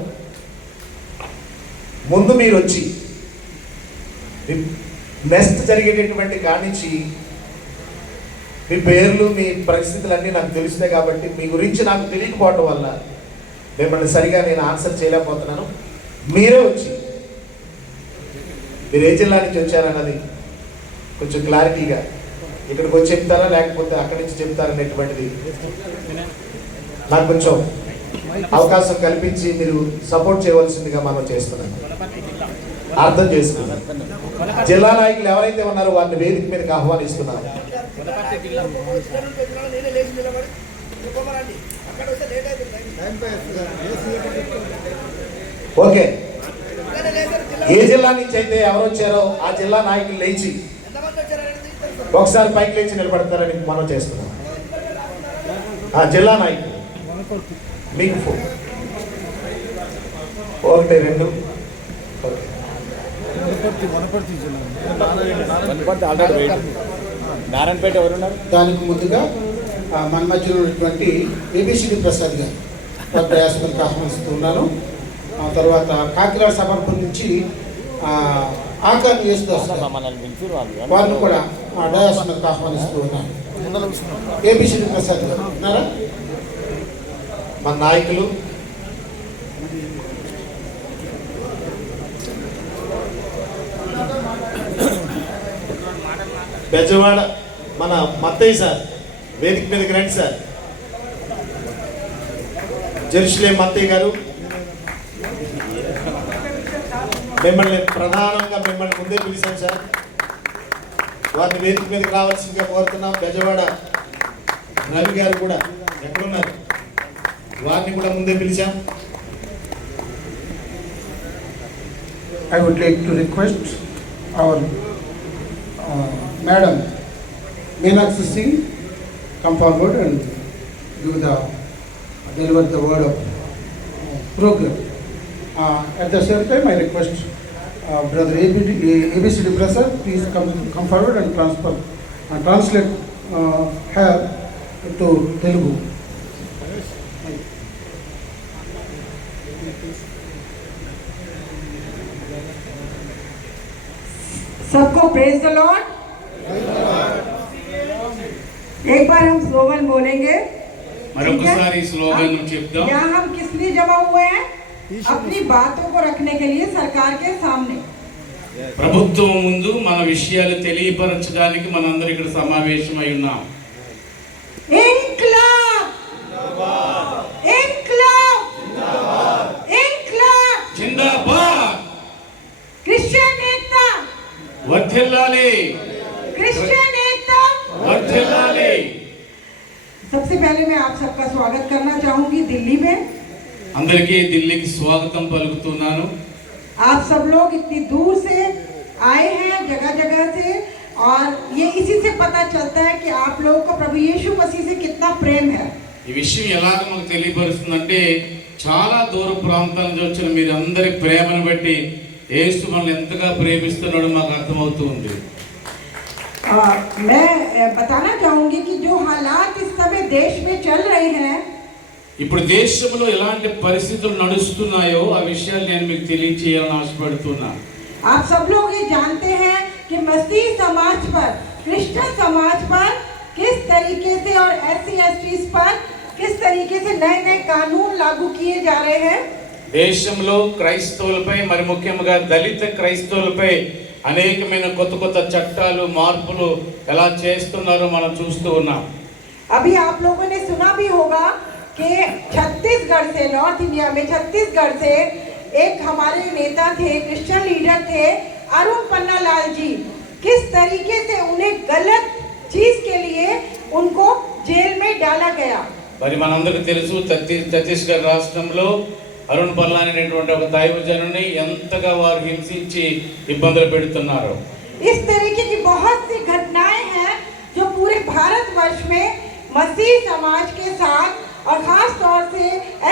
ముందు మీరు వచ్చి నెక్స్ట్ జరిగేటటువంటి కానించి మీ పేర్లు మీ పరిస్థితులన్నీ నాకు తెలుస్తాయి కాబట్టి మీ గురించి నాకు తెలియకపోవటం వల్ల మిమ్మల్ని సరిగా నేను ఆన్సర్ చేయలేకపోతున్నాను. మీరే వచ్చి మీరు ఏ జిల్లా నుంచి వచ్చారన్నది కొంచెం క్లారిటీగా ఇక్కడికి వచ్చి చెప్తారా లేకపోతే అక్కడి నుంచి చెప్తారనేటువంటిది నాకు కొంచెం అవకాశం కల్పించి మీరు సపోర్ట్ చేయవలసిందిగా మనం చేస్తున్నాం. అర్థం చేసుకున్నాం. జిల్లా నాయకులు ఎవరైతే ఉన్నారో వారిని వేదిక మీదకి ఆహ్వానిస్తున్నారు. ఓకే, ఏ జిల్లా నుంచి అయితే ఎవరు వచ్చారో ఆ జిల్లా నాయకులు లేచి ఒకసారి పైకి లేచి నిలబడతారని మనం చేస్తున్నాం. ఆ జిల్లా నాయకులు మీకు 1 2 నారాయణపేట ఎవరున్నారు? దానికి ముందుగా మన మధ్యలో ఉన్నటువంటి ఏబిసిడి ప్రసాద్ గారు వారి ప్రయాసలకు ఆహ్వానిస్తున్నాను. ఆ తర్వాత కాకినాడ సమర్పణ నుంచి ఆకార్ యేసుదాస్ వారిని కూడా డయాస్మకు ఆహ్వానిస్తూ ఉన్నాను. ఏబిసిడి ప్రసాద్ గారు ఉన్నారా? మన నాయకులు బెజవాడ మన మత్తయ్య సార్ వేదిక మీదకి రండి సార్. జెరూసలేం మత్తయ్య గారు మిమ్మల్ని ప్రధానంగా ముందే పిలిచాం సార్. వారిని వేదిక మీదకి రావాల్సిందిగా కోరుతున్నాం. బెజవాడ రవి గారు కూడా ఎక్కడున్నారు, వారిని కూడా ముందే పిలిచాం. I would like to request our Madam Meenakshi Singh come forward and deliver the word of program. At the same time, I request Brother ABCD Prasad, please come forward and translate her to Telugu. सबको praise the Lord. एक बार हम slogan बोलेंगे। यहाँ हम किस लिए जमा हुए हैं? अपनी बातों को रखने के लिए सरकार के सामने। ప్రభుత్వం ముందు మన విషయాలు తెలియపరచడానికి మనందరం ఇక్కడ సమావేశమై ఉన్నాం. ఇంక్లాబ్ ఇంక్లాబ్ ఇంక్లాబ్ జిందాబాద్. क्रिश्चियन एकता వర్ధిల్లాలి. क्रिश्चियन एकता వర్ధిల్లాలి. सबसे पहले मैं आप सबका स्वागत करना चाहूंगी दिल्ली में। అందరికీ ఢిల్లీకి స్వాగతం పలుకుతున్నాను. आप सब लोग इतनी दूर से आए हैं, जगह जगह से, और ये इसी से पता चलता है कि आप लोगों का प्रभु यीशु मसीह से कितना प्रेम है। ఈ విషయం ఎలాగ మాకు తెలియపరుస్తుందంటే చాలా దూర ప్రాంతాల నుంచి వచ్చిన మీరందరి ప్రేమను బట్టి యేసు మనల్ని ఎంతగా ప్రేమిస్తున్నాడో మాకు అర్థమవుతూ ఉంది. मैं बताना चाहूंगी कि जो हालात इस समय देश में चल रहे हैं, ఇప్పుడు దేశంలో ఎలాంటి పరిస్థితులు నడుస్తున్నాయో ఆ విషయాలు నేను మీకు తెలియచేయాలని ఆశపడుతున్నాను. आप सब लोग ये जानते हैं कि मसीह समाज पर, क्रिश्चियन समाज पर किस तरीके से और SC/ST पर किस तरीके से नए नए कानून लागू किए जा रहे हैं। దేశంలో క్రైస్తవులపై మరి ముఖ్యంగా దళిత క్రైస్తవులపై అనేకమైన కొత్త కొత్త చట్టాలు మార్పులు ఎలా చేస్తున్నారో మనం చూస్తూ ఉన్నాం. अभी आप लोगों ने सुना भी होगा कि छत्तीसगढ़ से, नॉर्थ इंडिया में छत्तीसगढ़ से एक हमारे नेता थे, क्रिश्चियन लीडर थे, अरुण पन्नालाल जी, किस तरीके से उन्हें गलत चीज के लिए उनको जेल में डाला गया। మరి మనందరికీ తెలుసు ఛత్తీస్గఢ్ రాష్ట్రంలో అరుణ్ పల్లాని అనేటువంటి ఒక దైవజనుని ఎంతగా వారు హింసించి ఇబ్బందులు పెడుతున్నారు. इस तरीके की बहुत सी घटनाएं हैं जो पूरे भारतवर्ष में मसीह समाज के साथ और खास तौर से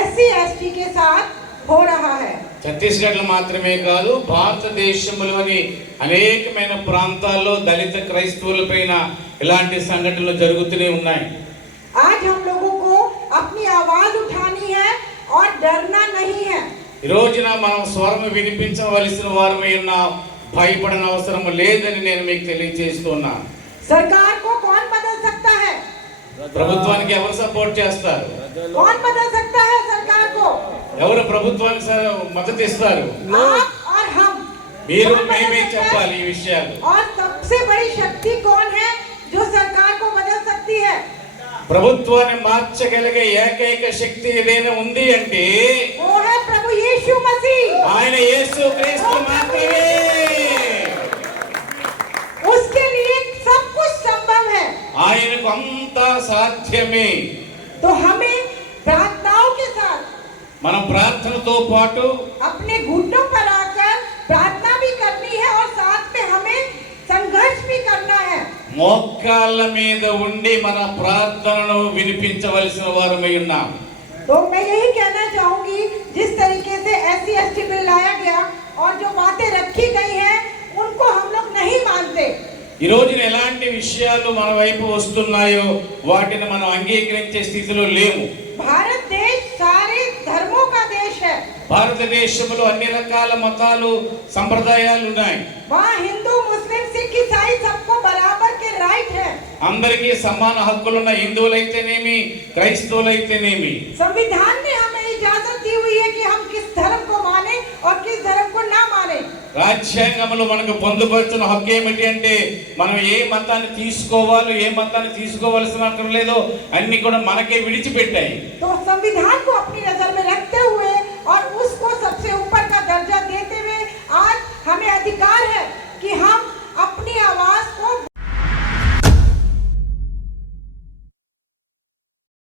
SC/ST के साथ हो रहा है। ఛత్తీస్గఢ్లో మాత్రమే కాదు, భారతదేశంలోని అనేకమైన ప్రాంతాల్లో దళిత క్రైస్తవులపైన ఇలాంటి సంఘటనలు జరుగుతూనే ఉన్నాయి. आज हम लोगों को अपनी आवाज उठानी है और डरना नहीं है। ఈ రోజున మనం స్వరం వినిపించవలసిన వారమై ఉన్నాం, భయపడన అవసరం లేదని నేను మీకు తెలియజేస్తున్నా. सरकार को कौन बदल सकता है? ప్రభుత్వానికి ఎవరు సపోర్ట్ చేస్తారు? कौन बदल सकता है सरकार को? ఎవరు ప్రభుత్వానికి మద్దతు ఇస్తారు? आप और हम। మీరు कौन बदल మేమే सकता है? చెప్పాలి ఈ విషయాలు. और सबसे बड़ी शक्ति कौन है जो सरकार को बदल सकती है? ప్రభుత్వాన్ని మార్చగలిగే ఏకైక శక్తి ఏదైనా ఉంది అంటే वो है प्रभु यीशु मसीह। ఆయన యేసుక్రీస్తు మాత్రమే. उसके लिए सब कुछ संभव है। ఆయనకు అంతా సాధ్యమే. तो हमें प्रार्थनाओं के साथ మనం ప్రార్థనతో పాటు अपने घुटनों पर आकर प्रार्थना भी करनी है और साथ में हमें संघर्ष भी करना है। మోకాళ్ళ మీద ఉండి మన ప్రార్థనను వినిపించవలసిన వారమై ఉన్నాం. तो मैं यही कहना चाहूंगी, जिस तरीके से SC/ST बिल लाया गया और जो बातें रखी गई हैं उनको हम लोग नहीं मानते। ఈ రోజున ఎలాంటి విషయాలు మన వైపు వస్తున్నాయో వాటిని మనం అంగీకరించే స్థితిలో లేము. भारत देश सारे धर्मों का देश है। భారతదేశంలో అన్ని రకాల మతాలు సంప్రదాయాలు ఉన్నాయి. वहाँ हिंदू, मुस्लिम, सिख, ईसाई सबको बराबर के राइट है। అందరికీ సమాన హక్కులున్న హిందువులైతేనేమి క్రైస్తవులైతేనేమి संविधान ने हमें इजाजत दी हुई है कि हम किस धर्म को माने और किस धर्म को ना माने। రాజ్యాంగంలో మనకు పొందుపరిచిన హక్కు ఏమిటి అంటే మనం ఏ మతాన్ని తీసుకోవాలో ఏ మతాన్ని తీసుకోవాల్సిన అవసరం లేదో అన్ని కూడా మనకే విడిచిపెట్టాయి. तो संविधान को अपनी नजर में रखते